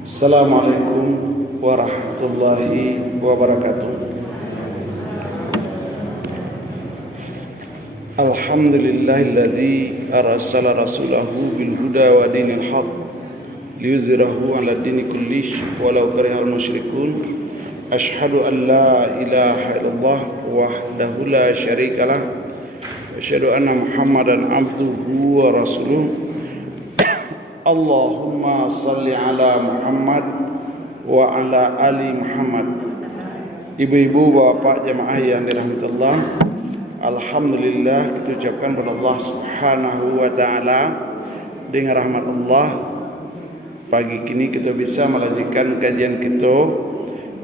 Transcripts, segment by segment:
Assalamualaikum warahmatullahi wabarakatuh. Alhamdulillahilladzi arsala rasulahu bil huda wa dinil haqq liyuzhirahu 'ala dini kullihi walau karihal musyrikun. Asyhadu an la ilaha illallah wahdahu la syarikalah wa asyhadu anna Muhammadan abduhu wa rasuluh. Allahumma salli ala Muhammad wa ala ali Muhammad. Ibu-ibu, bapak jamaah yang dirahmati Allah, alhamdulillah kita ucapkan kepada Allah Subhanahu wa taala, dengan rahmat Allah pagi kini kita bisa melanjutkan kajian kita,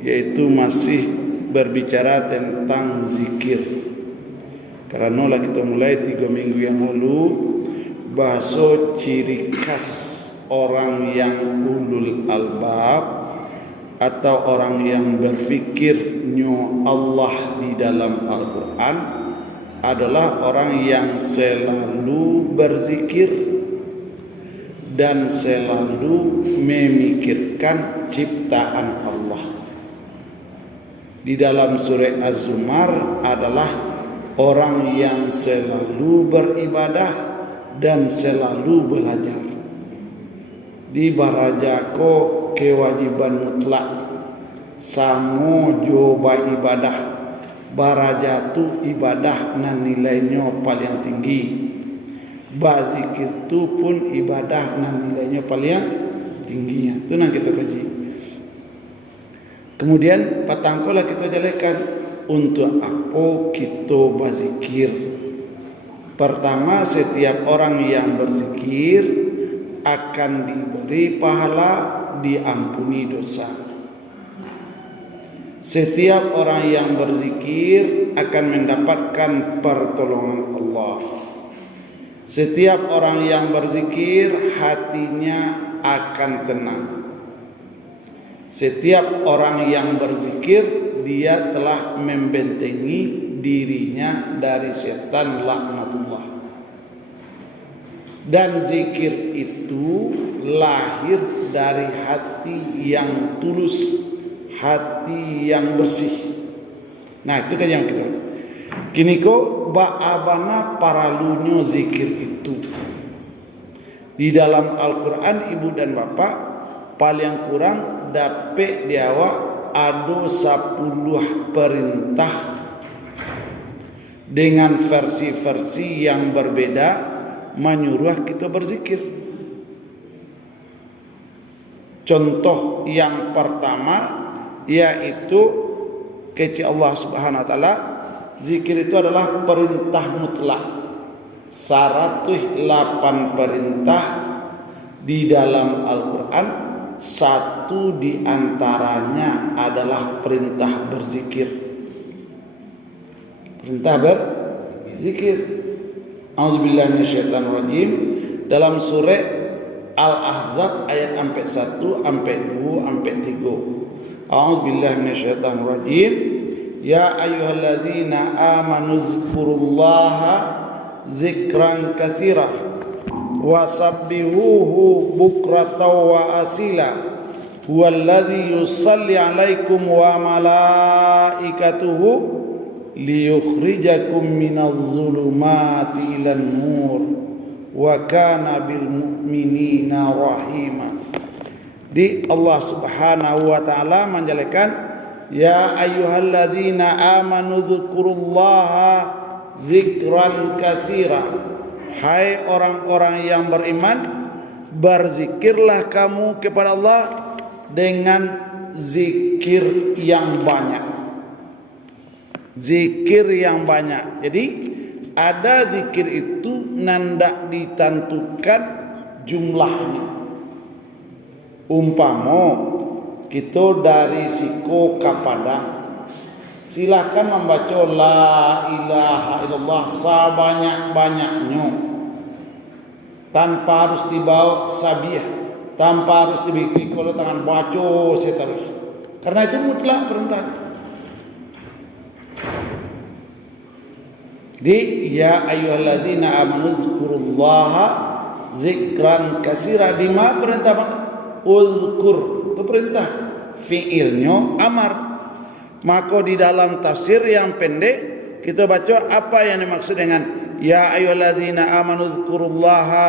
yaitu masih berbicara tentang zikir. Karena kita mulai 3 minggu yang lalu bahasa ciri khas orang yang ulul albab atau orang yang berfikirnya Allah di dalam Al-Quran adalah orang yang selalu berzikir dan selalu memikirkan ciptaan Allah. Di dalam surah Az-Zumar adalah orang yang selalu beribadah dan selalu belajar. Di barajako kewajiban mutlak samo joba ibadah. Barajatu ibadah nan nilainya paling tinggi. Bazikir itu pun ibadah nan nilainya paling tinggi. Itu yang kita kaji. Kemudian patangkola kita jelekan untuk apa kita berzikir. Pertama, setiap orang yang berzikir akan diberi pahala, diampuni dosa. Setiap orang yang berzikir akan mendapatkan pertolongan Allah. Setiap orang yang berzikir hatinya akan tenang. Setiap orang yang berzikir dia telah membentengi dirinya dari setan laknatullah. Dan zikir itu lahir dari hati yang tulus, hati yang bersih. Nah, itu kan yang kita. Kini ko ba'abana paralunyo zikir itu. Di dalam Al-Quran, ibu dan bapak paling kurang dapat diawak ada 10 perintah dengan versi-versi yang berbeda menyuruh kita berzikir. Contoh yang pertama yaitu keci Allah Subhanahu wa taala, zikir itu adalah perintah mutlak. 108 perintah di dalam Al-Quran, satu di antaranya adalah perintah berzikir. Perintah berzikir. Auzubillahi minasyaitonirrajim. Dalam surah Al-Ahzab ayat 1, 2, 3. Auzubillahi minasyaitonirrajim. Ya ayyuhalladzina amanu dzkurullaha dzikran katsira wasabbihuhu bukratan wa asila huwallazi yusalli 'alaikum wa malaikatuhu liyukhrijakum minadh-dhulumati ilan nur wa kana bil mu'minina rahima. Di Allah Subhanahu wa taala menjelaskan, ya ayyuhalladzina amanu dzkurullaha dzikran katsira. Hai orang-orang yang beriman, berzikirlah kamu kepada Allah dengan zikir yang banyak. Zikir yang banyak. Jadi ada zikir itu nandak ditentukan jumlahnya. Umpama kita dari Siko ke Padang, silakan membaca la ilaha illallah sebanyak-banyaknya, tanpa harus dibawa sabiah, tanpa harus dibikin kalau tangan baca seterus. Karena itu mutlak perintah. Di ya ayyuhalladzina amanu dzkurullaha zikran katsira, di mana perintah mana? Uzkur, itu perintah, fiilnya amar. Maka di dalam tafsir yang pendek kita baca apa yang dimaksud dengan ya ayyuhalladzina amanu dzkurullaha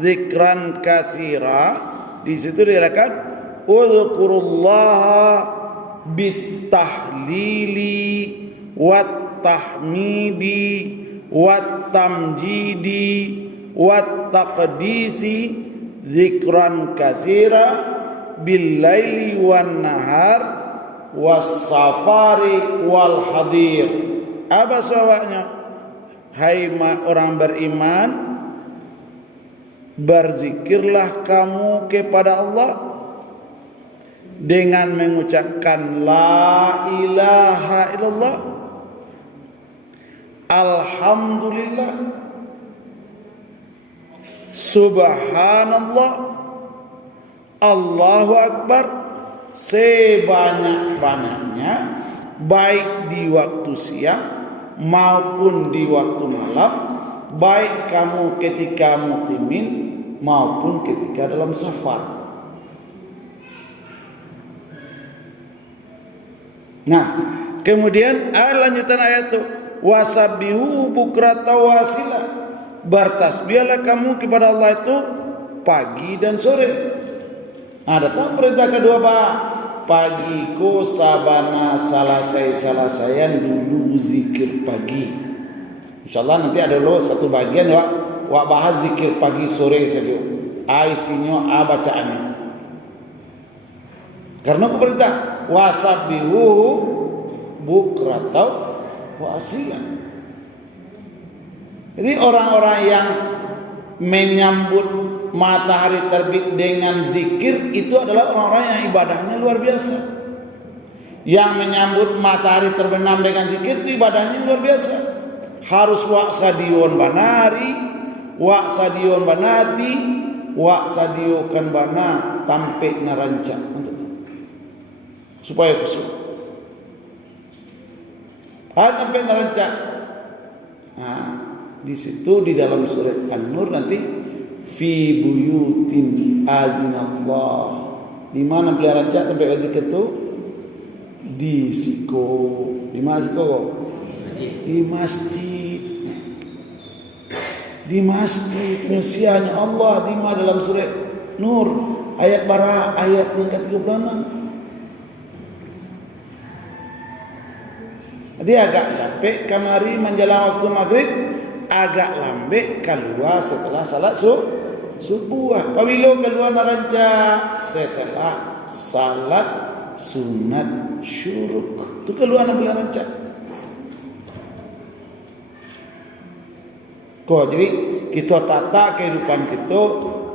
dzikran katsira. Di situ dikatakan udzkurullaha bitahlili wat tahmidi wat tamjidi wat taqdisi dzikran katsira bil laili wan nahar was safari wal hadir. Apa sawabnya? Hai orang beriman, berzikirlah kamu kepada Allah dengan mengucapkan la ilaha illallah, alhamdulillah, subhanallah, Allahu akbar, sebanyak-banyaknya, baik di waktu siang maupun di waktu malam, baik kamu ketika muqimin maupun ketika dalam safar. Nah, kemudian lanjutan ayat itu wasabbihu bukrata wasila, bertasbihlah kamu kepada Allah itu pagi dan sore. Nah, datang perintah kedua Pak, pagi ko sabana salasai dulu zikir pagi. Insyaallah nanti ada lo satu bagian wa bahas zikir pagi sore saja. Isinya bacaannya. Karena aku perintah wasabbihu bukrata wa asila. Jadi orang-orang yang menyambut matahari terbit dengan zikir itu adalah orang-orang yang ibadahnya luar biasa. Yang menyambut matahari terbenam dengan zikir itu ibadahnya luar biasa. Harus wa sadion banari, wa sadion banati, wa sadiokan bana tampe naranca. Supaya kusuk. Sampai naranca. Nah, di situ di dalam surat An-Nur nanti fi buyutin adzinallah. Di mana beliau rancak sampai zikir itu? Di siko. Di mana siko? Di masjid. Di masjid nyusianya Allah di mana dalam surat Nur ayat bara ayat yang ke-36. Jadi agak capek kamari menjelang waktu maghrib, agak lambe keluar setelah salat subuh. Apabila keluar naranca setelah salat sunat syuruk. Itu keluar naranca. Jadi kita tata kehidupan kita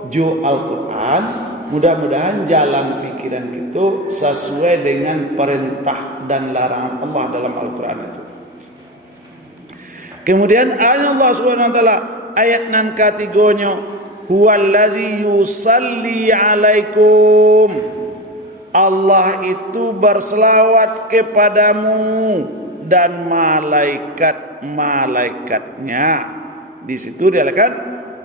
jo Al-Quran, mudah-mudahan jalan fikiran kita sesuai dengan perintah dan larangan Allah dalam Al-Quran itu. Kemudian ayat Allah SWT ayat nan ketigonya huwallazi yusalli alaikum, Allah itu berselawat kepadamu dan malaikat-malaikatnya. Di situ dikatakan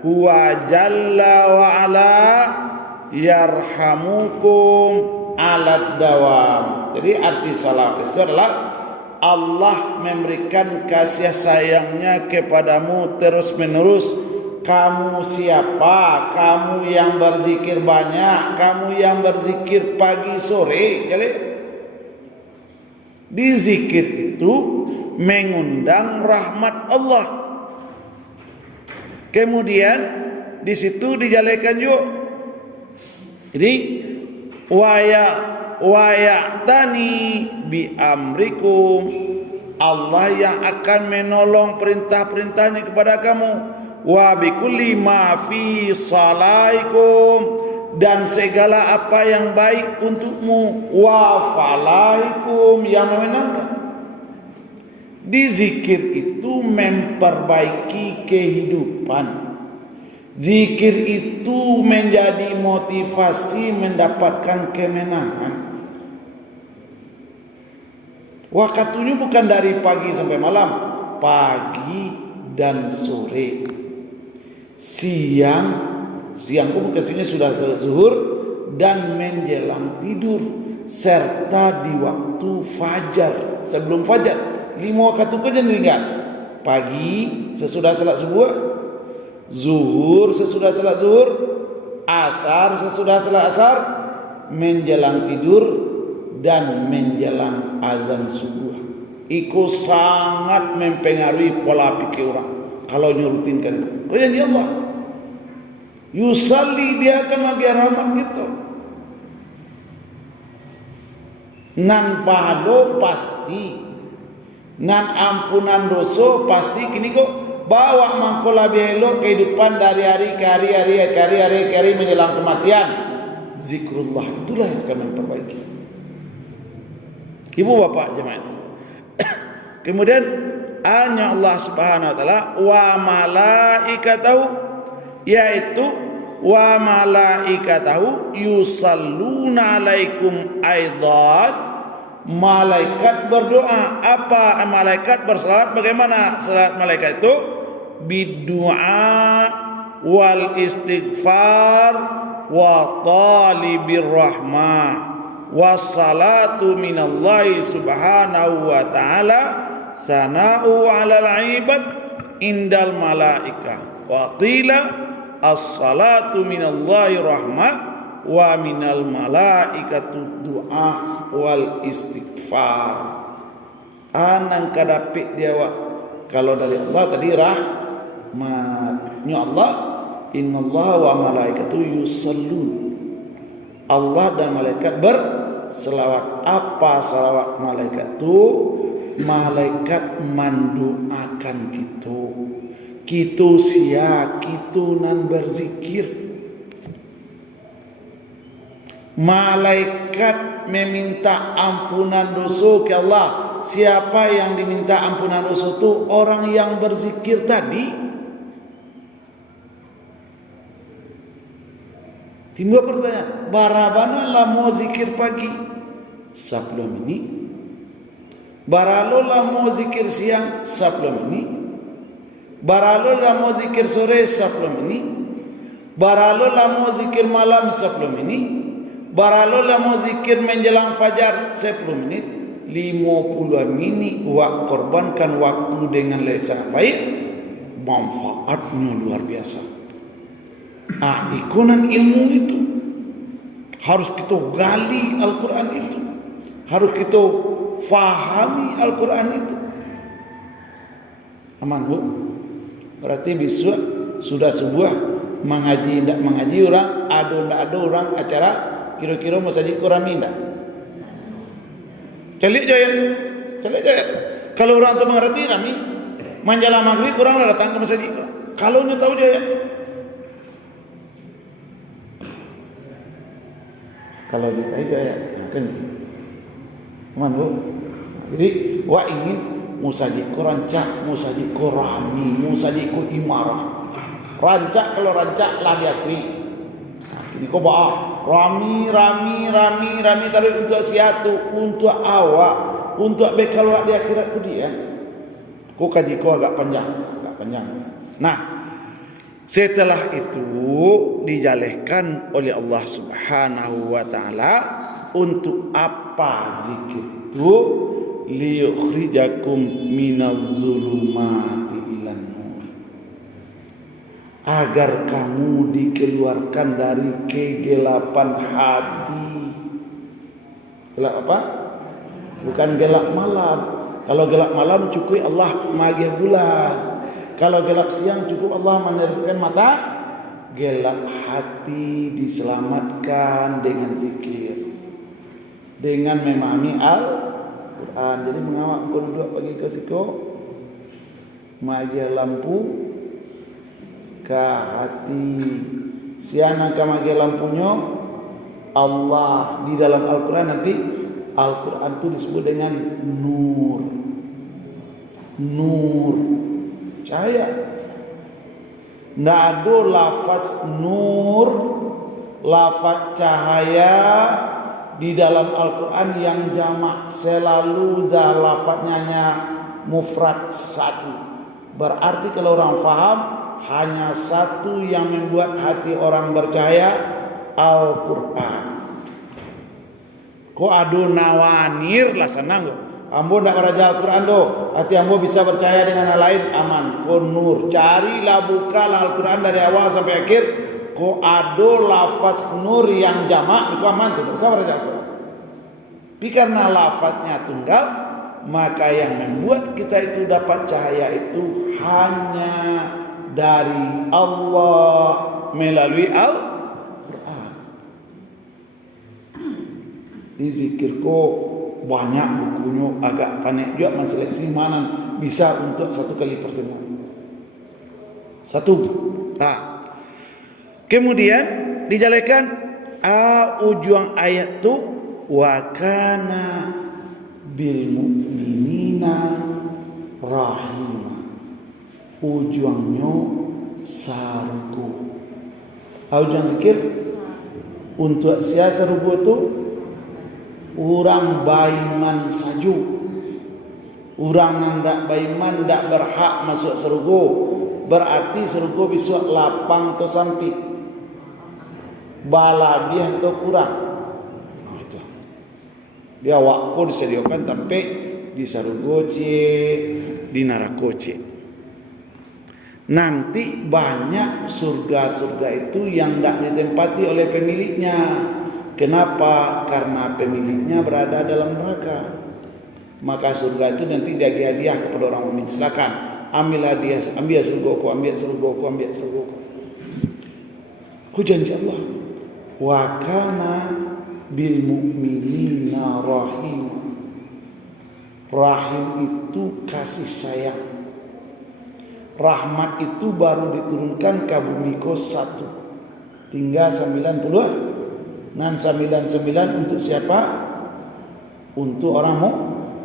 huwa jalla wa ala yarhamukum alad dawam. Jadi arti salawat itu adalah Allah memberikan kasih sayangnya kepadamu terus menerus. Kamu siapa? Kamu yang berzikir banyak, kamu yang berzikir pagi sore. Jadi di zikir itu mengundang rahmat Allah. Kemudian di situ dijalekan juga. Jadi wayatani bi amrikum, Allah yang akan menolong perintah-perintahnya kepada kamu. Wa bikulli ma fi salaikum, dan segala apa yang baik untukmu. Wa falaikum, yang memenangkan. Di zikir itu memperbaiki kehidupan. Zikir itu menjadi motivasi mendapatkan kemenangan. Waktunya bukan dari pagi sampai malam, pagi dan sore. Siang bukan sini sudah zuhur, dan menjelang tidur, serta di waktu fajar, sebelum fajar. 5 waktu kerja tinggal. Pagi sesudah salat subuh, zuhur sesudah salat zuhur, asar sesudah salat asar, menjelang tidur dan menjelang azan subuh. Itu sangat mempengaruhi pola pikir orang kalau nyerutinkan. Oh ya Allah, yusalli, dia akan bagi rahmat kita. Nan pahalo pasti, nan ampunan dosa pasti. Kini kok bawa mangkola bielo kehidupan dari hari ke hari menjelang kematian. Zikrullah itulah yang akan memperbaiki. Ibu bapak jemaah itu. Kemudian hanya Allah Subhanahu wa taala wa malaikatahu, yaitu wa malaikatahu yusalluna alaikum aidan, malaikat berdoa. Apa malaikat berselawat? Bagaimana salat malaikat itu? Bidu'a wal istighfar wa talibir rahmah wassalatu minallahi subhanahu wa ta'ala sana'u alal ibad indal malaika wa qila as-salatu minallahi rahmah wa minal malaikatu du'a wal istighfar. Anang kadapik dia wa, kalau dari Allah tadi rahmatnya Allah, innallaha wa malaikatu yusallun, Allah dan malaikat berselawat. Apa selawat malaikat itu? Malaikat mendoakan kita sia kita nan berzikir. Malaikat meminta ampunan dosa ke Allah. Siapa yang diminta ampunan dosa itu? Orang yang berzikir tadi. Timbul pertanyaan, barabana lah mau zikir pagi sebelum ini, baralo lah mau zikir siang sebelum ini, baralo lah mau zikir sore sebelum ini, baralo lah mau zikir malam sebelum ini, baralo lah mau zikir menjelang fajar 10 menit. 50 menit wak korbankan waktu dengan sangat baik, manfaatnya luar biasa. Ikonan ilmu itu harus kita gali Al-Quran itu, harus kita fahami Al-Quran itu. Aman bu? Berarti besok sudah sebuah mengaji tidak mengaji orang, ada orang acara kira-kira mau saja kurang minda. Celik jaya. Kalau orang tu mengerti kami menjelang maghrib orang datang ke masjid. Kalau dia tahu jaya. Kalau kita ya kan itu. Aman bu. Jadi wa ingin musajiko rancak, musajiko rami, musajiko imarah. Rancak, kalau rancak lah diakui. Ini kau bawa rami tarik untuk siatu, untuk awak, untuk bekal awak di akhirat kemudian. Kau kaji kau agak panjang. Nah, setelah itu dijalehkan oleh Allah Subhanahu wa taala untuk apa zikir itu? Liyukhrijakum minadh-dhulumati ilan nur. Agar kamu dikeluarkan dari kegelapan hati. Gelap apa? Bukan gelap malam. Kalau gelap malam cukup Allah magih bulan. Kalau gelap siang cukup Allah menerbitkan mata. Gelap hati diselamatkan dengan zikir, dengan memahami Al-Quran. Jadi mengawak kau duduk pagi ke siku, magia lampu ke hati. Siana ke magia lampunya Allah. Di dalam Al-Quran nanti Al-Quran itu disebut dengan nur. Cahaya. Tidak ada lafaz nur, lafaz cahaya di dalam Al-Quran yang jamak. Selalu lafaznya mufrad satu. Berarti kalau orang faham hanya satu yang membuat hati orang bercahaya, Al-Quran. Ko adu nawanir lah senang go. Ambo ndak beraja Al-Quran do, hati ambo bisa percaya dengan hal lain aman. Ko nur, carilah bukalah Al-Quran dari awal sampai akhir. Ko ado lafaz nur yang jamak, itu aman tuh. Bisa beraja Al-Quran. Tapi karena lafaznya tunggal, maka yang membuat kita itu dapat cahaya itu hanya dari Allah melalui Al-Quran. Di zikirku banyak bukunya, agak panik juga menseleksi mana bisa untuk satu kali pertemuan. Satu. Nah, kemudian dijalankan ujung ayat tu wa kana bil mu'minina rahima. Ujungnya sarku. Ujung zikir untuk siasa rubuh tu orang baiman saju. Orang ndak baiman ndak berhak masuk surga. Berarti surga bisa lapang atau sampai balabiah atau kurang. Nah, itu. Dia waktu disediakan tapi di surga di neraka. Nanti banyak surga-surga itu yang tidak ditempati oleh pemiliknya. Kenapa? Karena pemiliknya berada dalam neraka. Maka surga itu nanti dia hadiah kepada orang mukmin. Silakan ambil hadiah, ambil surgaku, ambil surgaku, ambil surgaku. Ku janji Allah. Wa kana bil mu'minina rahim. Rahim itu kasih sayang. Rahmat itu baru diturunkan ke bumi ko 1. Tinggal 90. Nan 99 untuk siapa? Untuk orang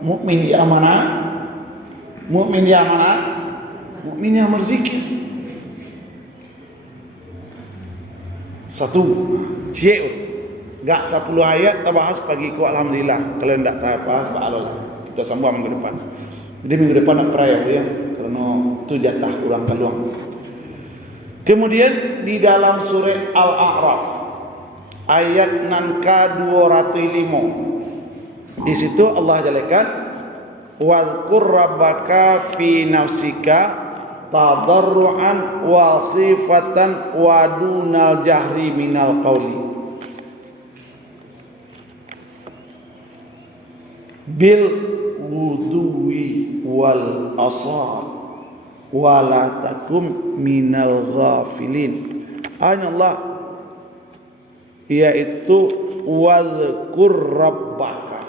mukmin yang mana? Mukmin yang mana? Mukmin yang berzikir. 1. Cie. Gak 10 ayat kita bahas pagi ku alhamdulillah. Kalau tidak tak bahas ba'allah. Kita sambung minggu depan. Jadi minggu depan nak peraya ya. Karena itu jatah kurang kaluang. Kemudian di dalam surah Al-A'raf ayat nanka 205. Di situ Allah jalakan wadhkur rabbaka fi nafsika tadarruan wa khifatan wa dunal jahri minal qawli bil wuduwi wal asar wala takum minal ghafilin. Hanya Allah yaitu wadhkur rabbaka,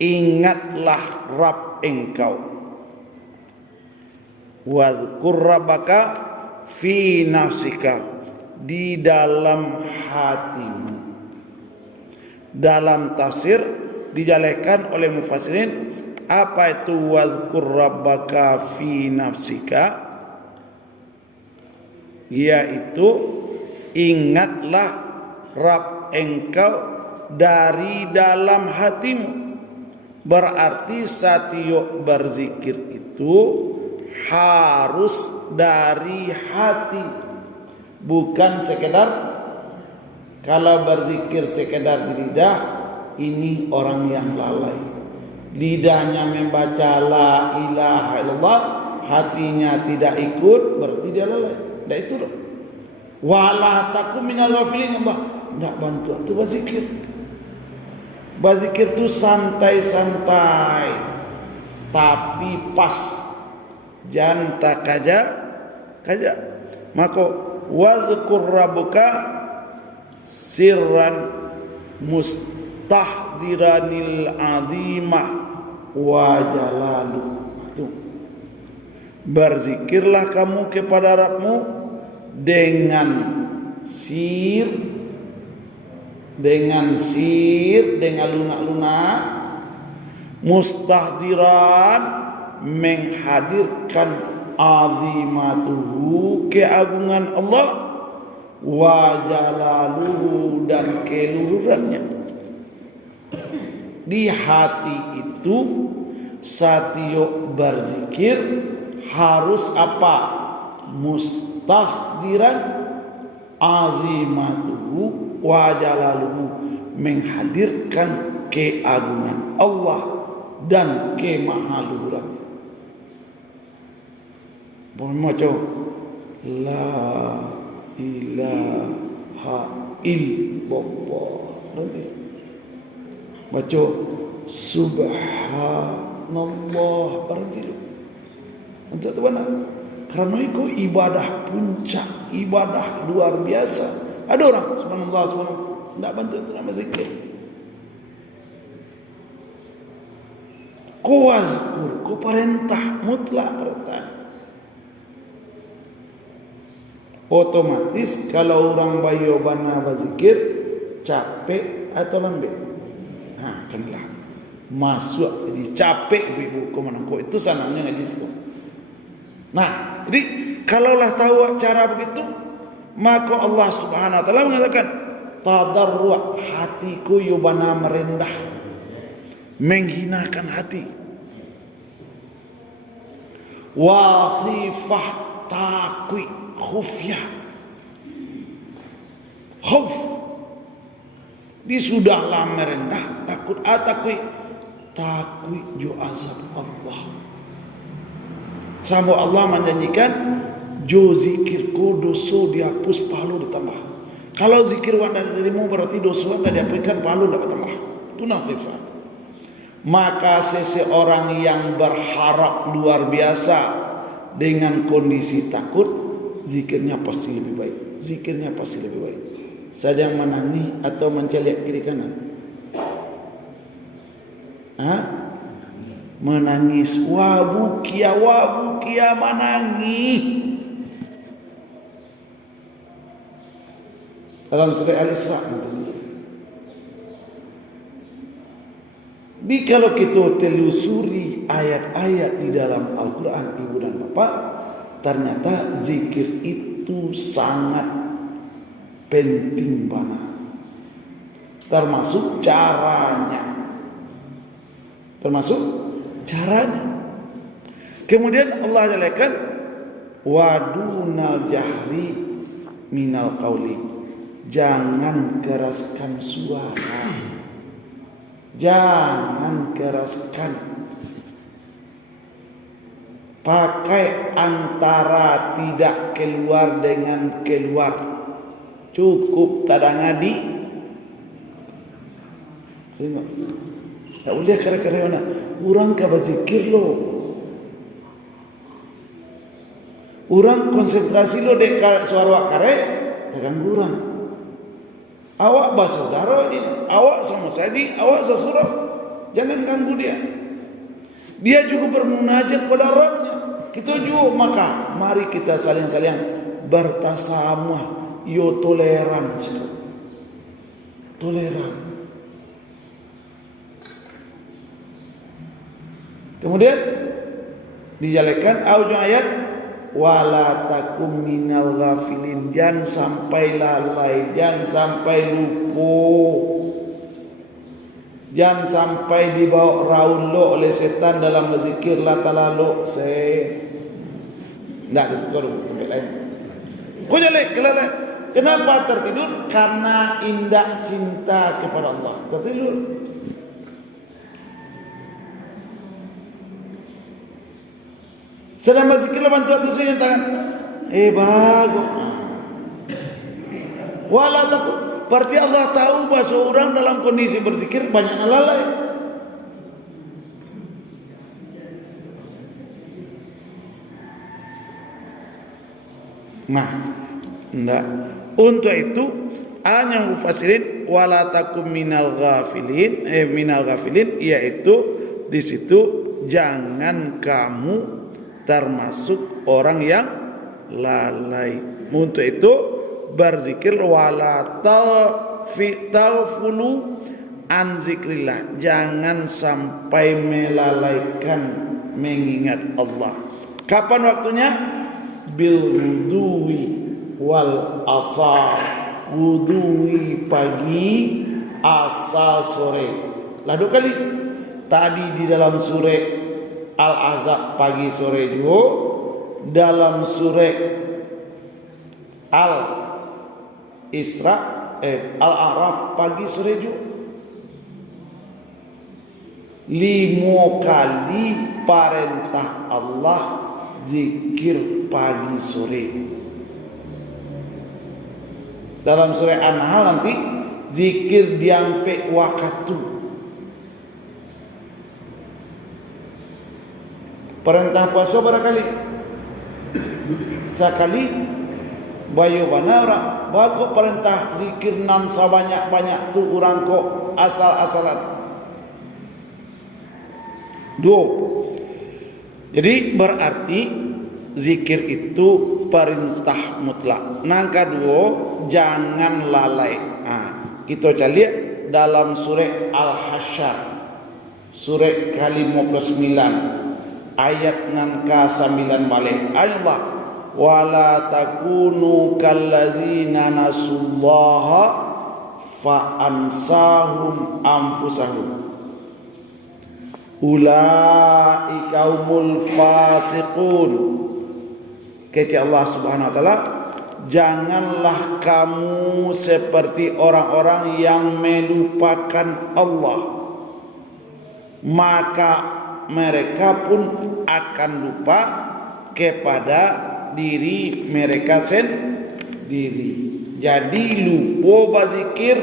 ingatlah Rabb engkau. Wadhkur rabbaka fi nafsika, di dalam hatimu. Dalam tafsir dijelaskan oleh mufassirin apa itu wadhkur rabbaka fi nafsika, yaitu ingatlah Rabb engkau dari dalam hatimu. Berarti satyo berzikir itu harus dari hati, bukan sekedar. Kalau berzikir sekedar di lidah, ini orang yang lalai. Lidahnya membaca la ilaha illallah, hatinya tidak ikut, berarti dia lalai. Tidak itu loh. Wala takum minal ghafilin. Allah tidak bantu itu berzikir. Berzikir itu santai-santai, tapi pas. Jangan tak kaja. Maka wadhkur rabbuka sirran mustahdiranil azimah wa jalalu. Berzikirlah kamu kepada Rabbmu dengan sir, dengan lunak-lunak, mustahdiran, menghadirkan azimatuhu, keagungan Allah, wa jalaluhu, dan keluhurannya. Di hati itu satyo berzikir harus apa? Mustahdiran azimatuhu, wa jalaluhu, menghadirkan keagungan Allah dan kemahaluhuran. Baca la ilaha illallah. Nanti baca subhanallah. Berhenti dulu. Untuk apa nak? Karena itu ibadah puncak, ibadah luar biasa. Ada orang subhanallah, subhanallah, tidak bantu itu nama zikir. Kau wazkur, kau perintah, mutlak perintah. Otomatis kalau orang bayo bana berzikir capek atau lembek, kenlah masuk jadi capek ibu kau mana kau itu sananya ngaji sekolah. Nah, jadi kalaulah tahu cara begitu, maka Allah Subhanahu wa taala mengatakan tadarru' hatiku yubana merendah, menghinakan hati. Wa khifah taqwi khufyah. Khauf di sudahlah merendah, takut takwi jo azab Allah. Sama Allah menjanjikan jo zikir ko dosa dihapus pahala ditambah. Kalau zikir wanda dirimu berarti dosa wanda dihapuskan pahala dapat tambah. Itu nafifah. Maka seseorang yang berharap luar biasa dengan kondisi takut, zikirnya pasti lebih baik. Zikirnya pasti lebih baik. Sedang menangis atau menceliak kiri kanan? Menangis. Wabukia menangis. Dalam surah Al-Isra nanti. Jadi kalau kita telusuri ayat-ayat di dalam Al-Quran, ibu dan bapak, ternyata zikir itu sangat penting banget. Termasuk caranya. Kemudian Allah jalakan wadunal jahri minal qauli. Jangan keraskan suara. Jangan keraskan. Pakai antara tidak keluar dengan keluar. Cukup tada ngadi. Tengok. Tak boleh kira-kira mana. Orang ka berzikir lo. Orang konsentrasi lo dek suara kare. Terganggu orang. Awak bersaudara ini. Awak sama saya di. Awak sesurah. Jangan ganggu dia. Dia juga bermunajat pada Rabbnya. Kita juga maka mari kita saling-saling bertasamuh. Yo toleran sikap. Toleran. Kemudian dijalekan ujung ayat wala takum minal ghafilin, jangan sampai lalai, jangan sampai lupa, jangan sampai dibawa raun lo oleh setan dalam berzikir la talalu tidak disuruh tempat lain. Kau jalek kelalai. Kenapa tertidur? Karena indah cinta kepada Allah tertidur. Sedang berzikirlah bantu tu saya tangan. Bagus. Wala takut. Berarti Allah tahu bahasa orang dalam kondisi berzikir banyak lalai. Nah, enggak. Untuk itu hanya mufassirin wala takum minal ghafilin, yaitu di situ jangan kamu termasuk orang yang lalai. Untuk itu berzikir wala taghfulu an zikrillah, jangan sampai melalaikan mengingat Allah. Kapan waktunya? Bil wudu'i wal asar. Wudu'i pagi, asar sore. Lalu kali tadi di dalam surah Al-Ahzab pagi sore juga, dalam surah Al-Isra Al-A'raf pagi sore juga. 5 kali perintah Allah zikir pagi sore. Dalam surah An-Nahl nanti zikir diampe waktu. Perintah puasa barangkali sekali bayu banara bago perintah zikir nan sabanyak-banyak tu urang kok asal-asalan. 2. Jadi berarti zikir itu perintah mutlak. Nang kedua, jangan lalai. Kita lihat dalam surah Al-Hasyr, surah ke-59, ayat nan ke-9 balik. Allah, wala takunu kalladzina nasullaha fa ansahum anfusahum ulaika humul fasiqun. Kata Allah Subhanahu wa taala, janganlah kamu seperti orang-orang yang melupakan Allah, maka mereka pun akan lupa kepada diri mereka sendiri. Jadi lupa berzikir,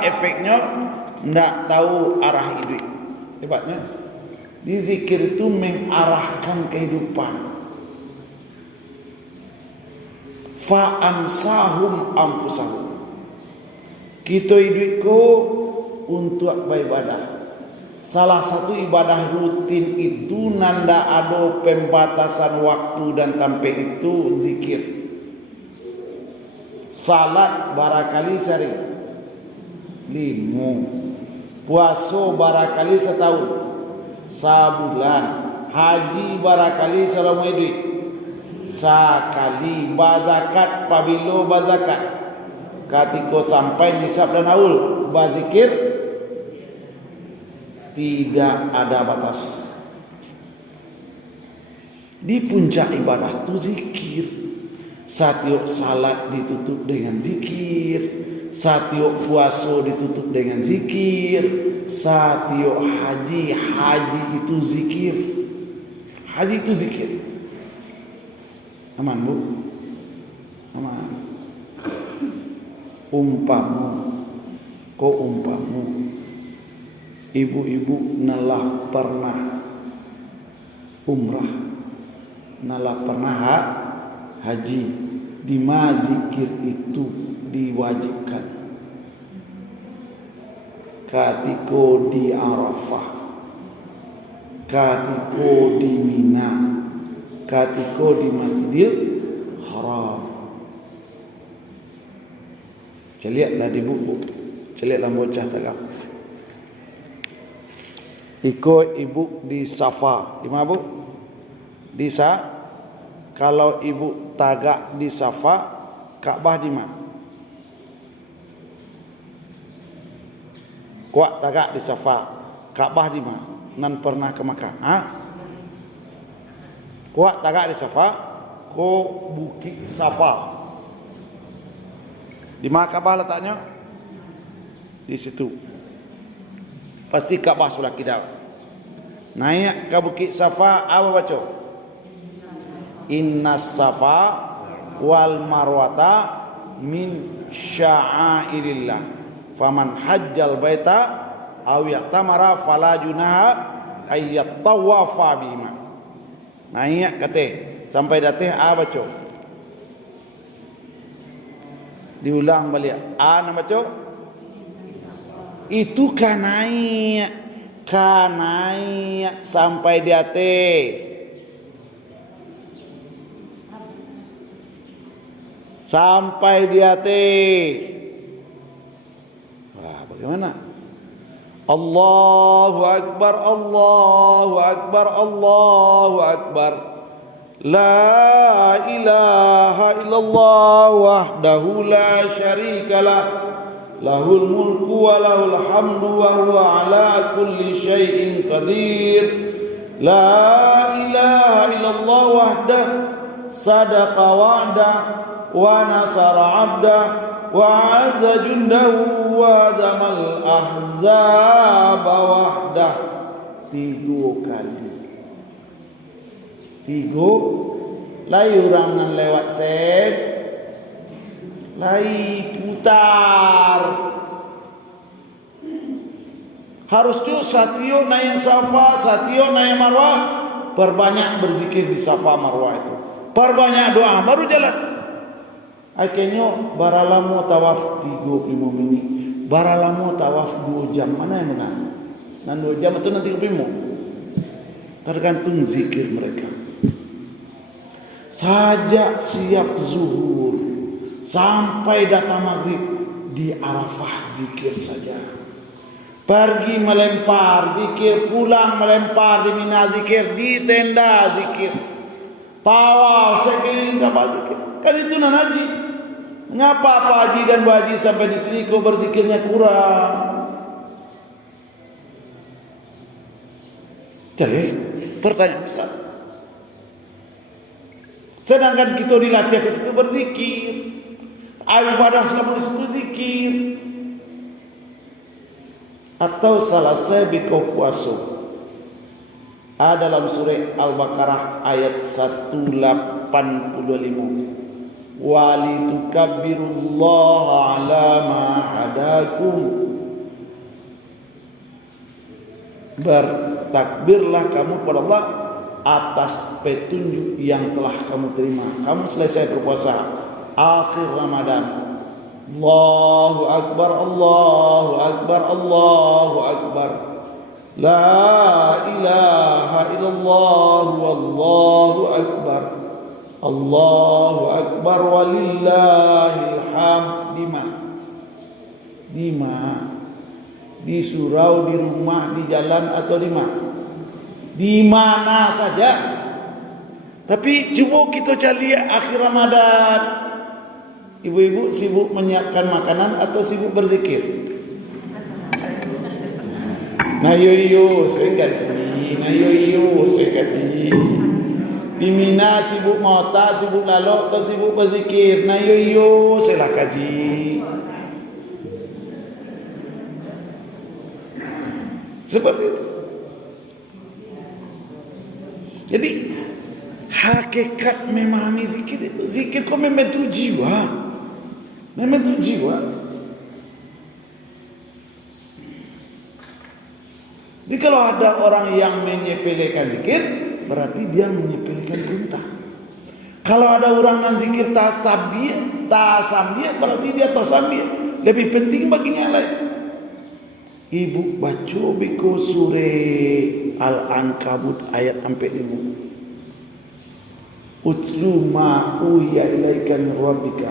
efeknya ndak tahu arah hidup. Hebatnya di zikir itu mengarahkan kehidupan. Fa'ansahum anfusahum. Kita hidup untuk beribadah. Salah satu ibadah rutin itu nanda ada pembatasan waktu dan sampai itu zikir. Salat barangkali sehari 5. Puasa barangkali setahun, sebulan. Haji barangkali selama hidup sekali. Bazakat pabilo bazakat ketika sampai nisab dan haul. Bazikir tidak ada batas. Di puncak ibadah tu zikir. Setiap salat ditutup dengan zikir, setiap puasa ditutup dengan zikir, setiap haji itu zikir. Haji itu zikir. Aman bu? Aman. Umpamu ibu-ibu nalah pernah umrah, nalah pernah haji, di mana zikir itu diwajibkan. Ketika di Arafah, ketika di Mina, ketika di Masjidil Haram. Celiaklah di buku, celiaklah bocah tagak. Ikut ibu di Safa, di mana bu? Di kalau ibu tagak di Safa, Ka'bah di mana? Kuat tagak di Safa, Ka'bah di mana? Nan pernah ke Makkah. Kuat tagak di Safa, ko Bukit Safa. Di mana Ka'bah letaknya? Di situ. Pasti Ka'bah sebelah kidal. Naik ke Bukit Safa, apa baca? Innas Safa wal Marwata min sya'airillah. Faman hajjal baita aw ya'tamara fala junaha ayyat tawafa bihima. Naik kate sampai dateh baca. Diulang balik. Nama baca. Itu kanai sampai dateh. Sampai di hati. Wah, bagaimana? Allahu Akbar, Allahu Akbar, Allahu Akbar. La ilaha illallah wahdahu la syarikalah. Lahul mulku wa lahul hamdu wa huwa ala kulli syai'in qadir. La ilaha illallah wahdah sadaqa wa'dah wa nasara 'abdah wa azza jundahu wa zamal ahzaba wahdah. 3 kali. 3 lai orang lewat set, lai putar. Harus tu satio naik Safa, satio naik Marwah, perbanyak berzikir di Safa Marwah itu. Perbanyak doa baru jalan. Akhirnya baralamu tawaf 35 menit. Baralamu tawaf 2 jam. Mana yang benar? Dan 2 jam itu nanti kepimu. Tergantung zikir mereka. Sajak siap zuhur sampai datang maghrib di Arafah zikir saja. Pergi melempar zikir, pulang melempar di Mina zikir, di tenda zikir, tawaf sekeliling Ka'bah zikir. Kan itu nan haji. Mengapa Pak Haji dan Bu Haji sampai di sini kok berzikirnya kurang? Jadi pertanyaan besar. Sedangkan kita dilatih ke situ berzikir, ibadah selama di situ zikir. Atau selesai biko puasa. Ada dalam surah Al-Baqarah ayat 185. Walitukabbirullaha ala ma hadakum. Bertakbirlah kamu kepada Allah atas petunjuk yang telah kamu terima. Kamu selesai berpuasa akhir Ramadan. Allahu Akbar, Allahu Akbar, Allahu Akbar. La ilaha illallah wallahu akbar. Allahu Akbar walillahil hamd. Di mana? Di surau, di rumah, di jalan atau di mana? Di mana saja. Tapi coba kita cari akhir Ramadan. Ibu-ibu sibuk menyiapkan makanan atau sibuk berzikir? Nah yo saya gaji. Nah yo saya gaji. Di Mina sibuk mota, sibuk lalok atau sibuk berzikir? Nah yo saya lah kaji. Seperti itu. Jadi hakikat memahami zikir itu, zikir kok membentuk jiwa. Membentuk jiwa. Jadi kalau ada orang yang menyepelekan zikir, berarti dia menyepelekan perintah. Kalau ada orang yang zikir tasambih, berarti dia tasambih. Lebih penting baginya lain. Ibu baca biko surah Al-Ankabut ayat 45. Utlu ma uhiya ilaika min rabbika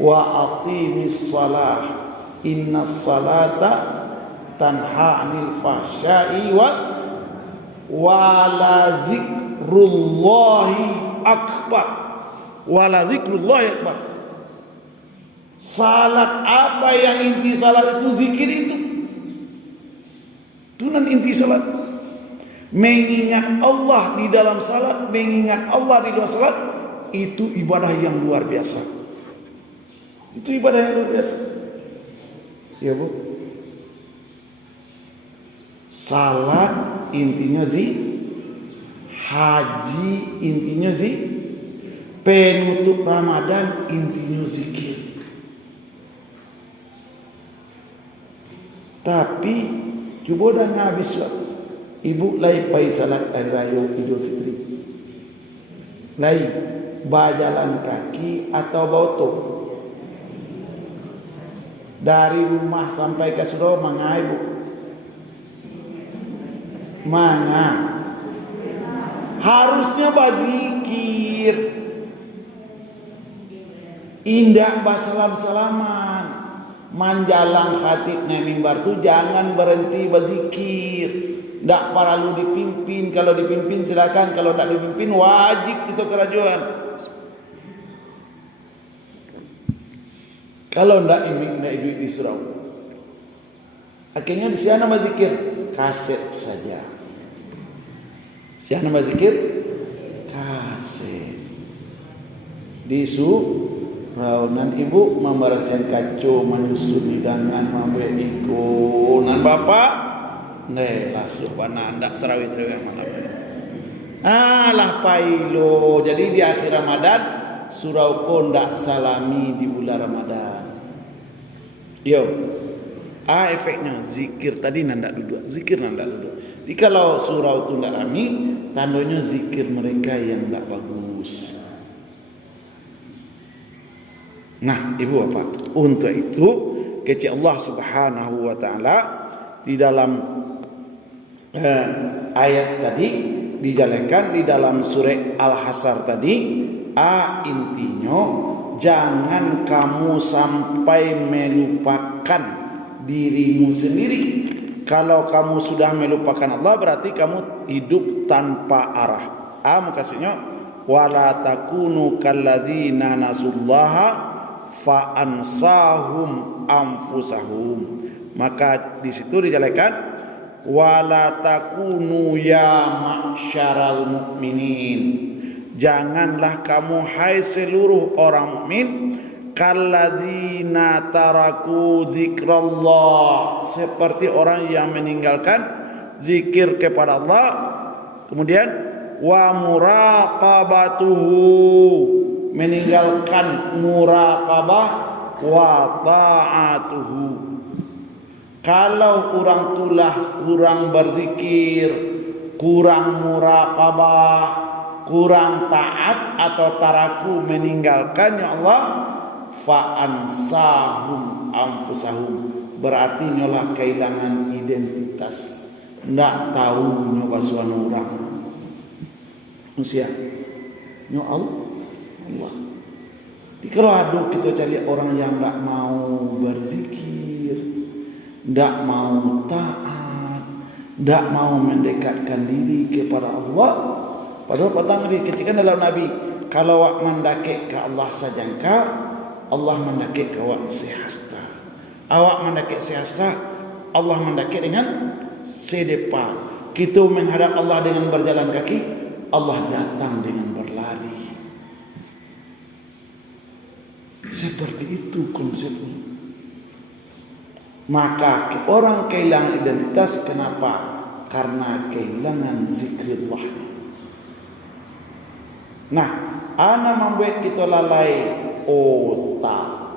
wa aqimis salah innas salata tanha 'anil fahsya'i wala zikrullahi akbar. Wala zikrullahi akbar. Salat apa yang inti salat itu zikir itu. Itu nan inti salat. Mengingat Allah di dalam salat, mengingat Allah di luar salat, itu ibadah yang luar biasa. Itu ibadah yang luar biasa. Ya Bu. Salat intinya haji intinya penutup Ramadan intinya zikir. Tapi coba dah habis waktu. Ibu lai pai salat hari raya Idul Fitri. Lai berjalan kaki atau baoto. Dari rumah sampai ke surau manga ibu. Mana? Harusnya berzikir. Indah basalam-salaman. Manjalang khatibnya mimbar tu jangan berhenti berzikir. Tak perlu dipimpin. Kalau dipimpin silakan. Kalau tak dipimpin wajib itu kerajuan. Kalau tak imik nak duit di surau. Akhirnya di sana berzikir kaset saja. Siapa berzikir kaset. Di Raunan ibu membereskan kacau, menyusun hidangan, membuat iko. Nan bapak, lah subhana ndak serawit reweh mana. Lah pailo. Jadi di akhir Ramadan surau ko ndak salami di bulan Ramadan. Yo. Efeknya zikir tadi nanda duduk, zikir nanda duduk. Jadi kalau surau itu ndak rami, tandanya zikir mereka yang ndak bagus. Nah, ibu bapak, untuk itu kecil Allah Subhanahu wa taala di dalam ayat tadi dijelaskan di dalam surah Al-Hasr tadi, intinya jangan kamu sampai melupakan dirimu sendiri. Kalau kamu sudah melupakan Allah, berarti kamu hidup tanpa arah. Makasihnya wala takunu kalladzina nasullaha fa ansahum anfusahum. Maka di situ dijelaskan wala takunu ya ma'syaral mu'minin. Janganlah kamu hai seluruh orang mukmin kalladzina taraku zikrallah, seperti orang yang meninggalkan zikir kepada Allah. Kemudian wa muraqabatuhu, meninggalkan muraqabah, wa ta'atuhu. Kalau orang tulah kurang berzikir, kurang muraqabah, kurang taat atau taraku meninggalkan ya Allah, fa ansahum anfusahum, berarti nyolah kehilangan identitas, ndak tahu nyoba suan orang manusia nyo Allah. Di kalau aduk kita cari orang yang ndak mau berzikir, ndak mau taat, ndak mau mendekatkan diri kepada Allah. Padahal patang dikecikan dalam Nabi, kalau awak mendakik ke Allah sajangka, Allah mendakik ke awak sehasta. Awak mendakik sehasta, Allah mendakik dengan sedepa. Kita menghadap Allah dengan berjalan kaki, Allah datang dengan berlari. Seperti itu konsepnya. Maka orang kehilangan identitas, kenapa? Karena kehilangan zikrullah. Nah, ana membuat kita lalai otak.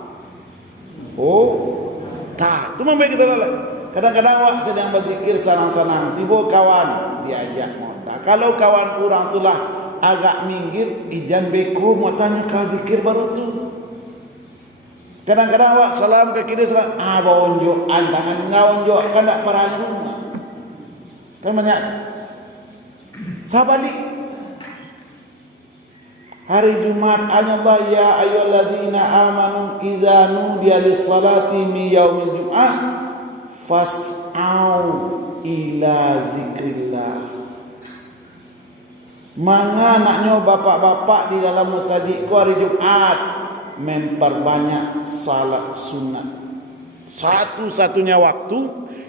Itu membuat kita lalai. Kadang-kadang awak sedang berzikir sanang-sanang, tiba kawan diajak otak. Kalau kawan orang itulah agak minggir, ijan beko mau tanya kau zikir baru tu. Kadang-kadang awak salam ke kiri salam, bawonjo andangan ngawonjo kan tak peralu. Kan banyak. Sabalik hari Jumat Allah ya ayyuhalladzina amanu idza nudiya lis-salati min yaumil jum'ah fas'au ila zikrillah. Manganaknya bapak-bapak di dalam masjid ku hari Jumat memperbanyak salat sunat. Satu-satunya waktu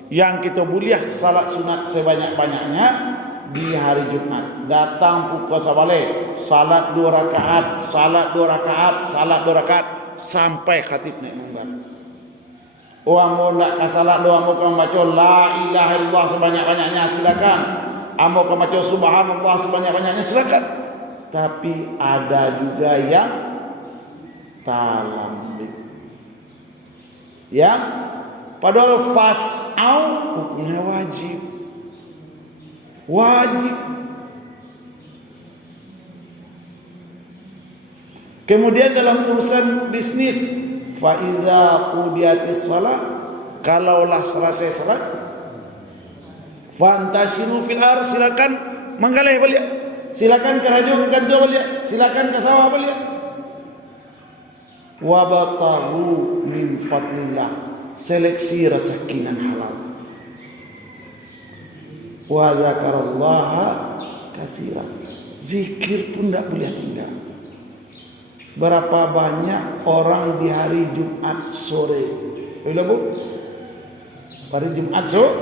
yang kita boleh salat sunat sebanyak-banyaknya di hari Jumat. Datang pukul sabale, salat 2 rakaat, salat 2 rakaat, salat 2 rakaat sampai khatib naik mimbar. Orang mau nak salat doa mau kau baca la ilaha illallah sebanyak-banyaknya silakan. Amo kau baca subhanallah sebanyak-banyaknya silakan. Tapi ada juga yang talambik. Yang padahal fas'au hukumnya wajib. Wajib. Kemudian dalam urusan bisnis, fa idza qudiyatis shalah, kalaulah selesai salat, fantashiru fil ardh, silakan menggalih balik, silakan ke rajo ganjo balik, silakan ke sawah balik. Wa batahu min fadlillah, seleksi rezekinan halal. Wa dzakarallaha katsiran, zikir pun tidak boleh tinggal. Berapa banyak orang di hari Jumat sore, Bu? Hari Jumat sore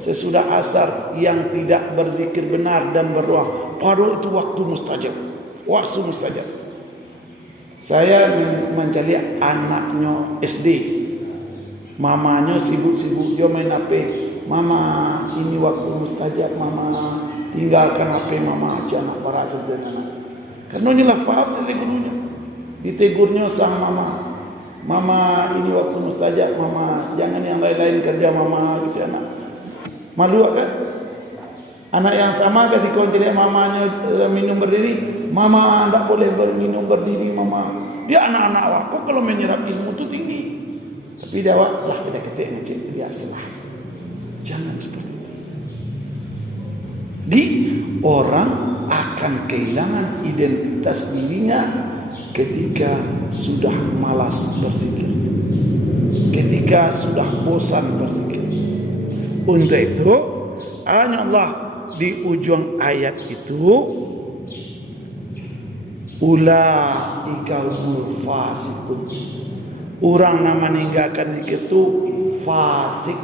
sesudah asar yang tidak berzikir benar dan berdoa, padahal itu waktu mustajab. Saya mencari anaknya SD, mamanya sibuk-sibuk dia main HP. Mama, ini waktu mustajab, mama tinggalkan HP mama aja, anak para sederhana. Karena inilah faham oleh gurunya. Ditegurnya sang mama, mama ini waktu mustajab, mama jangan yang lain-lain kerja mama gitu anak. Malu kan? Anak yang sama ketika jadi mamanya minum berdiri, mama tidak boleh minum berdiri mama. Dia anak-anak waktu kalau menyerap ilmu itu tinggi. Tapi dia lah kita ketik ngecek dia salah. Jangan seperti itu. Orang akan kehilangan identitas dirinya ketika sudah malas berzikir, ketika sudah bosan berzikir. Untuk itu hanya Allah di ujung ayat itu, ulaika humul fasikun. Orang nama meninggalkan zikir itu fasik.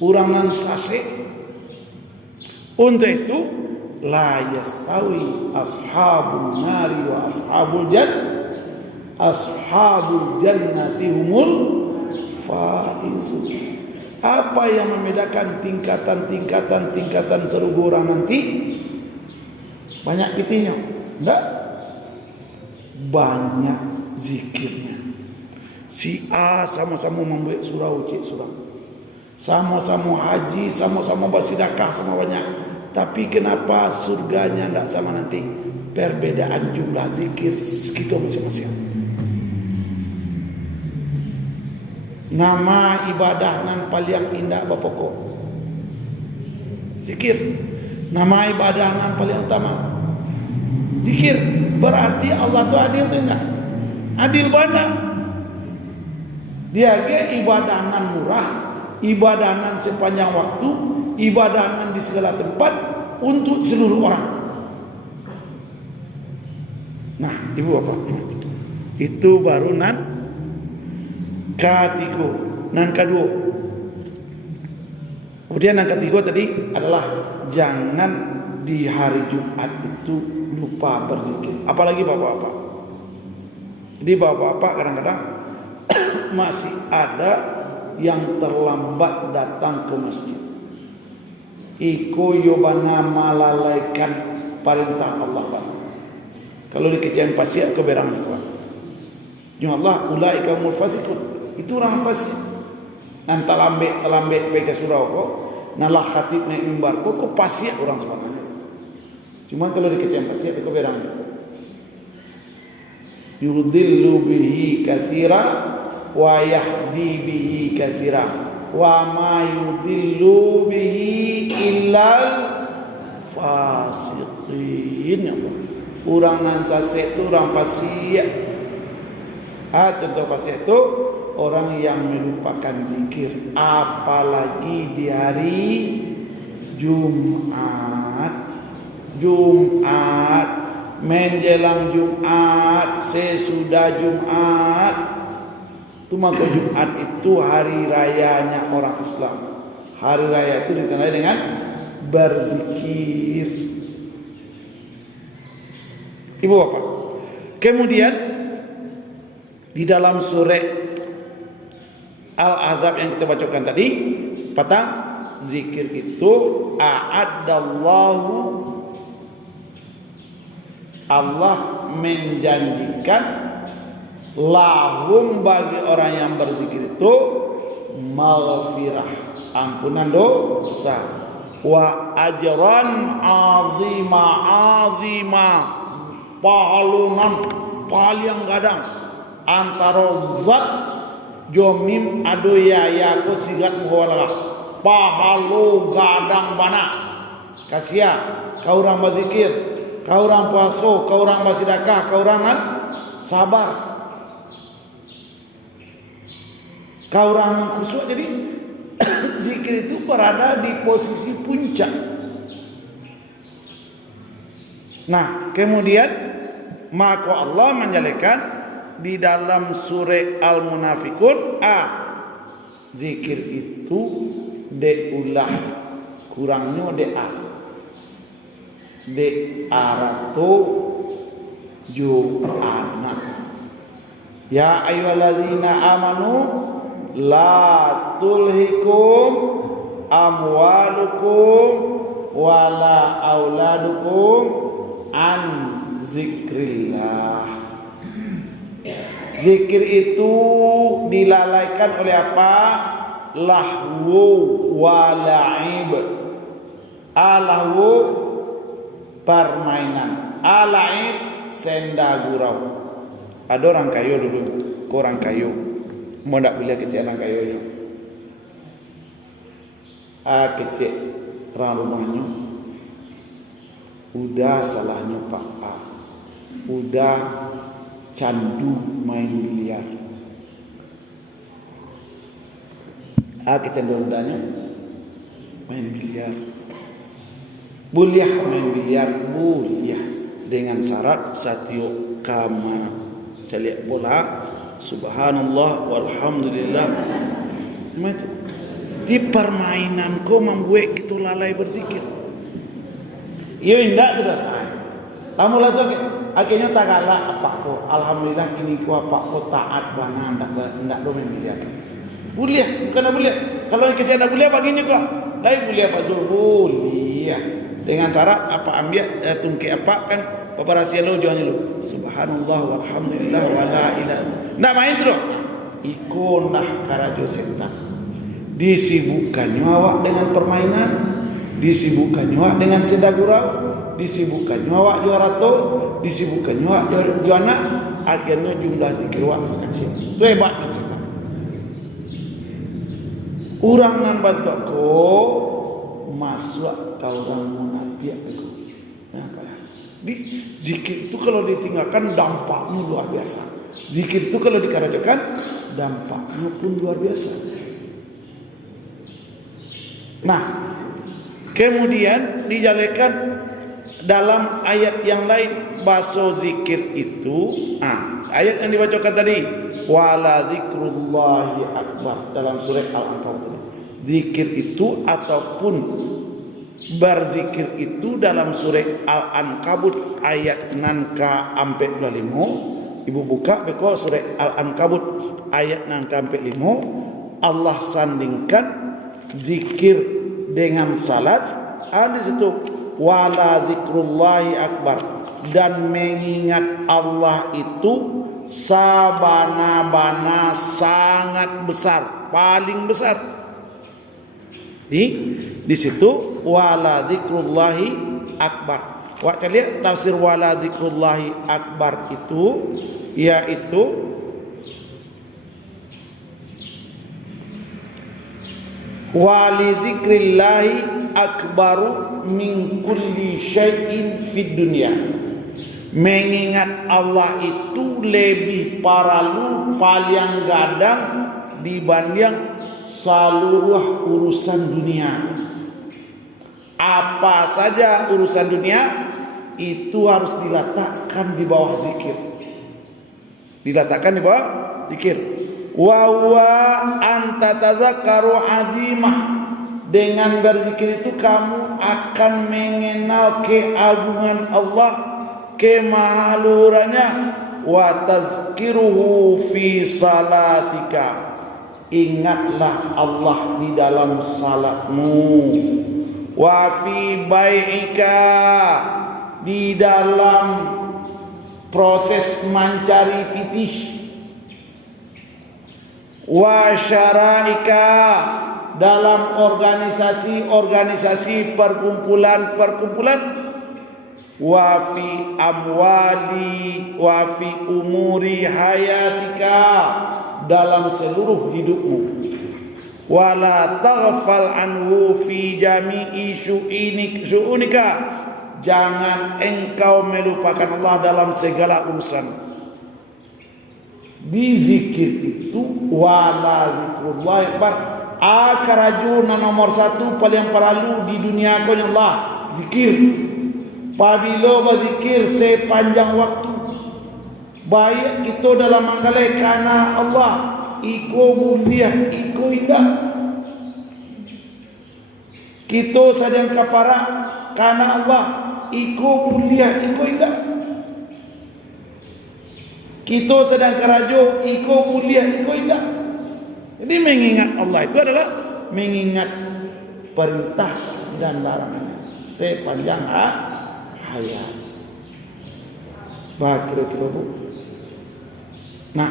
Orang nan sasik. Untuk itu la yastawi ashabun nari wa ashabul jannati humul faizun. Apa yang membedakan tingkatan serugu orang nanti? Banyak pitinya? Enggak. Banyak zikirnya. Si A sama-sama membuat surau, cik surau. Sama-sama haji, sama-sama bersedekah, sama banyak. Tapi kenapa surganya tidak sama nanti? Perbedaan jumlah zikir kita masing-masing. Nama ibadah nan paling indah apa pokok? Zikir. Nama ibadah nan paling utama? Zikir. Berarti Allah tu adil tu enggak? Adil mana? Dia ke ibadah nan murah, ibadah nan sepanjang waktu, ibadah nan di segala tempat untuk seluruh orang. Nah, ibu bapak, itu baru nan ketiga. Nan kedua. Kemudian nan ketiga tadi adalah jangan di hari Jumat itu lupa berzikir. Apalagi bapak-bapak. Jadi bapak-bapak kadang-kadang masih ada yang terlambat datang ke masjid. Iko yobana malalaikan perintah Allah. Kalau dikecian pasir ke berang itu. Ya Allah, ulaika humul fasikun. Itu orang pasir. Nan talambek peke surau kok. Nalah khatib naik mimbar kok pasir orang sebenarnya. Cuma kalau dikecian pasir ke berang. Yudillu bihi katsira wa yahdi bihi katsira wa ma yudillu bihi illal fasiqin. Orang nan sasek itu orang pasir. Contoh pasir itu orang yang melupakan zikir, apalagi di hari Jumat. Menjelang Jumat, sesudah Jumat. Itu maka Jumat itu hari rayanya orang Islam. Hari raya itu ditandai dengan berzikir. Ibu bapak. Kemudian di dalam surah Al-Ahzab yang kita bacakan tadi, patang zikir itu a'addallahu, Allah menjanjikan lahum bagi orang yang berzikir itu maghfirah, ampunan dosa, wa ajran azima, pahalunan paling gadang antara zat jomim adu ya ko sigat muhawala pahalu gadang bana kasia kau orang berzikir, kau orang puasa, kau orang bersedekah, kau orang sabar, kau orang khusyuk. Jadi zikir itu berada di posisi puncak. Nah, kemudian maka Allah menjelaskan di dalam surah Al-Munafikun, zikir itu deulah kurangnya de arato Jumat. Ya ayyuhalladzina amanu la tulhikum amwalukum wala auladukum an zikrillah. Zikir itu dilalaikan oleh apa? Lahwu wa la'ib. Alahwu permainan, alaib senda gurau. Ada orang kayu dulu, orang kayu mau nak beli kecil orang kayunya. Kecil orang rumahnya udah salahnya Pak A, udah candu main biliar. Kecenderungannya main biliar. Boleh main biliar, boleh dengan syarat satyo kama calik bola subhanallah walhamdulillah. Di permainan kau membuat kita lalai berzikir. Iya indah tu dah. Kamu langsung akhirnya tak galak apa kau. Alhamdulillah kini kau apa kau taat bana ndak do main biliar. Boleh, bukan boleh. Kalau kerja nak boleh baginya kau. Lain boleh apa Zul? Boleh. Dengan syarat apa ambil tungki apa kan paparasi lo jualnya lo. Subhanallah walhamdulillah wala ilaha. Ndak main tu. Iko nah karajo setan. Disibukkannya awak dengan permainan, disibukkannya awak dengan sedagurau, disibukkannya awak juarato, disibukkannya awak juana, akhirnya jumlah zikir awak sekecil. Itu hebatnya setan. Orang nan bantu aku masuk ke orang munafik aku. Di zikir itu kalau ditinggalkan dampaknya luar biasa. Zikir itu kalau dikerjakan dampaknya pun luar biasa. Nah, kemudian dijalankan dalam ayat yang lain baso zikir itu. Ayat yang dibacakan tadi wala dzikrullahi akbar dalam surah Al-Ankabut tadi. Zikir itu ataupun berzikir itu dalam surah Al-Ankabut ayat 6-45. Ibu buka beko surah Al-Ankabut ayat 6-5. Allah sandingkan zikir dengan salat. Di situ wala dzikrullahi akbar, dan mengingat Allah itu sabana-bana sangat besar, paling besar. Di situ wala dzikrullahi akbar. Wak lihat tafsir wala dzikrullahi akbar itu yaitu wali dzikrillahi akbaru min kulli syai'in fid dunya. Mengingat Allah itu lebih paralu paling gadang dibanding seluruh urusan dunia. Apa saja urusan dunia itu harus diletakkan di bawah zikir. Diletakkan di bawah zikir. Wa huwa anta tadzakkaru azimah. Dengan berzikir itu kamu akan mengenal keagungan Allah, kemahalurannya. Wa tazkiruhu fi salatika. Ingatlah Allah di dalam salatmu. Wa fi bai'ika, di dalam proses mencari pitish. Wa syara'ika, dalam organisasi perkumpulan. Wa fi amwali wa fi umuri hayatika, dalam seluruh hidupmu. Wala taghfal anhu fi jami'i syu'unika, jangan engkau melupakan Allah dalam segala urusan. Di zikir itu wala zikrullah akbar, akarajuna nomor satu paling perlu di dunia kau Allah zikir. Pabilo berzikir sepanjang waktu, baik kita dalam manggalai karena Allah, iko mulia, iko indah. Kita sedang kapara karena Allah, iko mulia, iko indah. Kita sedang kerajo, iko mulia, iko indah. Jadi mengingat Allah itu adalah mengingat perintah dan larangannya sepanjang hayat. Kira-kira bu. Nah,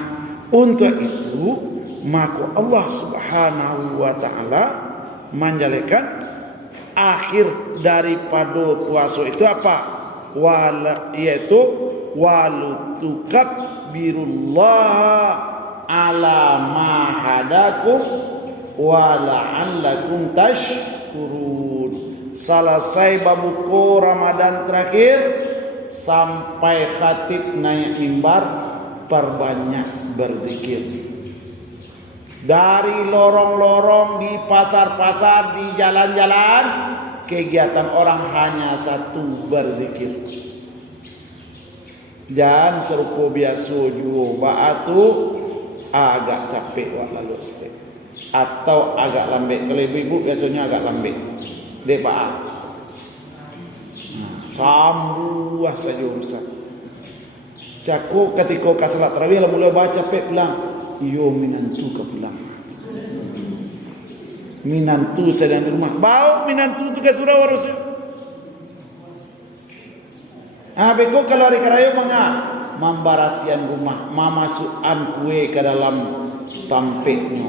untuk itu maka Allah Subhanahu wa taala menjadikan akhir daripada puasa itu apa? Yaitu walutukabbirullah ala ma hadakum wa la'allakum tashkurun. Selesai babuku Ramadan terakhir sampai khatib naik mimbar, perbanyak berzikir. Dari lorong-lorong, di pasar-pasar, di jalan-jalan, kegiatan orang hanya satu, berzikir. Jangan serupa biasa juga batu agak capek wak lalu step atau agak lembek. Kalau ibu-ibu biasanya agak lembek. Dek Pak sambuah saja Ustaz. Cako ketika ka salat tarawih mula baca pek pulang. Iyo minantu ke pulang. Minantu sedang di rumah. Bau minantu tu ke surau harusnya. Beko kalau hari karaya manga membarasian rumah, mamasukan kue ke dalam tampeknya.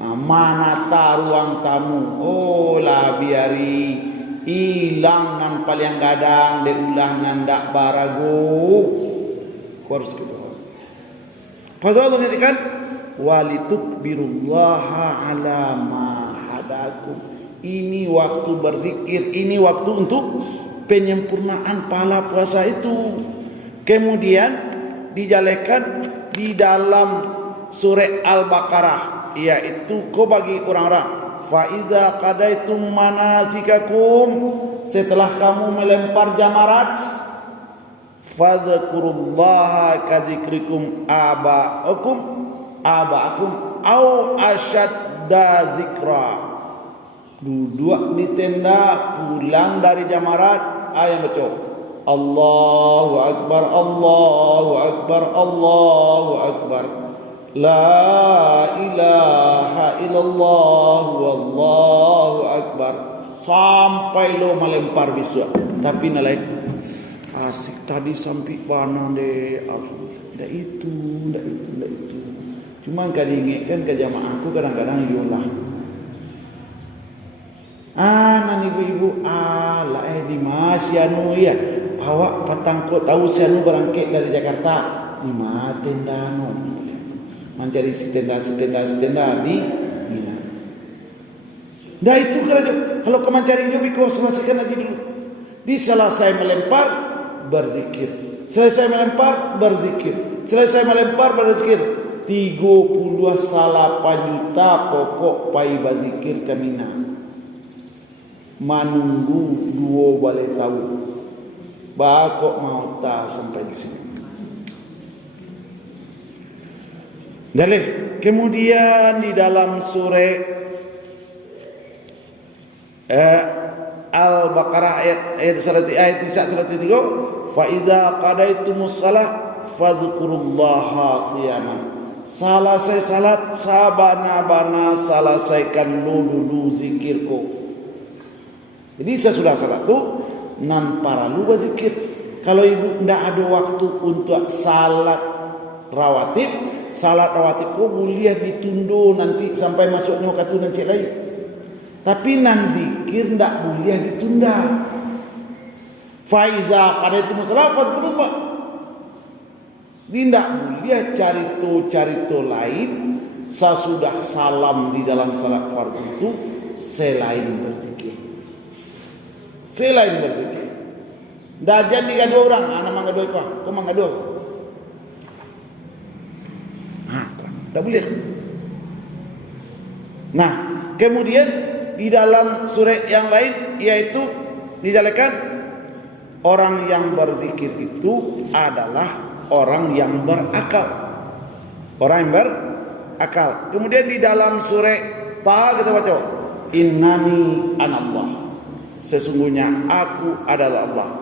Manata ruang tamu. Oh lah biari hilang nan paling gadang de ulah nandak barago. Harus gitu. Padahal Allah mengatakan walitukbirullaha ala ma hadakum. Ini waktu berzikir, ini waktu untuk penyempurnaan pahala puasa itu. Kemudian dijalankan di dalam surah Al-Baqarah, yaitu kau bagi orang-orang fa idza qadaitum manasikakum, setelah kamu melempar jamarat, fadhkurullaha kadzikrikum aba'akum au asyadda dzikra. Duduk di tenda, pulang dari jamarat, ayat baca Allahu akbar, Allahu akbar, Allahu akbar, la ilaha illallah wallahu akbar, sampai lo melempar biswa. Tapi nalai asik tadi sampai mana deh, ndak itu. Cuma kali ingatkan ke jamaahku kadang-kadang yolah. Nan ibu-ibu di Mas Yanu ya. Awak patangko tahu Yanu berangkat dari Jakarta. Di mana tenda no. Mencari tenda di Mina. Dah itu kalau kau mencari jobi kau selesaikan aja dulu. Selesai melempar berzikir. Selesai melempar berzikir. Selesai melempar berzikir. 38 juta pokok pai berzikir ke Mina. Menunggu 2 balai tahu. Bakok mau tak sampai di sini. Dalih. Kemudian di dalam surah Al-Baqarah ayat Nisa 103, fa idza qadaitumus shalah fadhkurullaha qiyaman. Selesai salat sabana-bana selesaikan dulu zikirku. Jadi sesudah salat tu nan para lu berzikir. Kalau ibu tidak ada waktu untuk salat rawatib kau boleh ditunda nanti sampai masuknya waktu nanti lain. Tapi nan zikir tidak boleh ditunda. Fa iza qadaytumus shalah fadhkurullah. Tidak boleh carito lain sesudah salam di dalam salat fardu itu selain berzikir. Selain berzikir. Dah jadi ada orang, anak mangga kau mangga dua. Tak boleh. Nah, kemudian di dalam surah yang lain yaitu dijelaskan orang yang berzikir itu adalah orang yang berakal. Orang yang berakal. Kemudian di dalam surah Taha kita baca innani anallah. Sesungguhnya aku adalah Allah.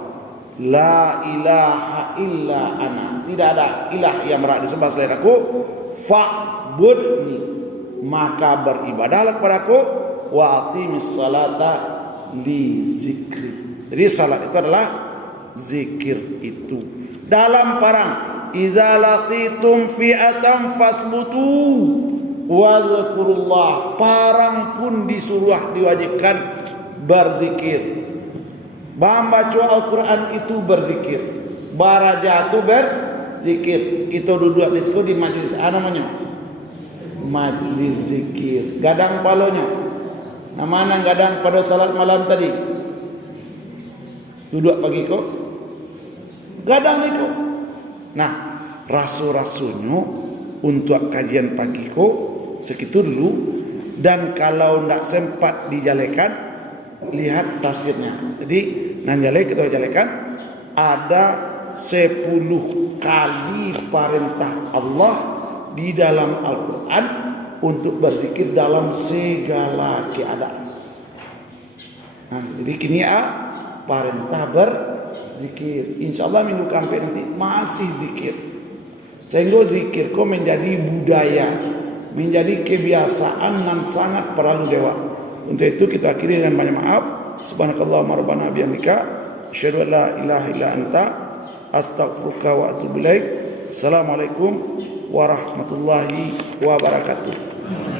La ilaha illa ana. Tidak ada ilah yang berhak disembah selain aku. Fa'budni, maka beribadahlah kepadaku. Wa aqimis salata li zikri. Jadi salat itu adalah zikir itu. Dalam perang, idza laqitum fi'atan fasbutu wa dzkurullah. Perang pun disuruh diwajibkan berzikir. Membaca Al-Quran itu berzikir. Baraja itu berzikir. Kita duduk di situ di majlis namanya majlis zikir. Gadang palonya. Namanya gadang pada salat malam tadi. Duduk pagi kok. Gadang itu. Nah, rasu-rasunya untuk kajian pagi kok segitu dulu. Dan kalau tidak sempat dijalekan, lihat tafsirnya. Jadi nanjale kita jalekan ada 10 kali perintah Allah di dalam Al-Quran untuk berzikir dalam segala keadaan. Nah, jadi kini perintah berzikir. InsyaAllah minggu kampai nanti masih zikir. Sehingga zikir kok menjadi budaya, menjadi kebiasaan yang sangat perlu dewa. Untuk itu kita akhiri dengan banyak maaf. Subhanakallahumma rabbana bihamdika asyhadu an la ilaha illa anta astaghfiruka wa atubu ilaik. Assalamualaikum warahmatullahi wabarakatuh.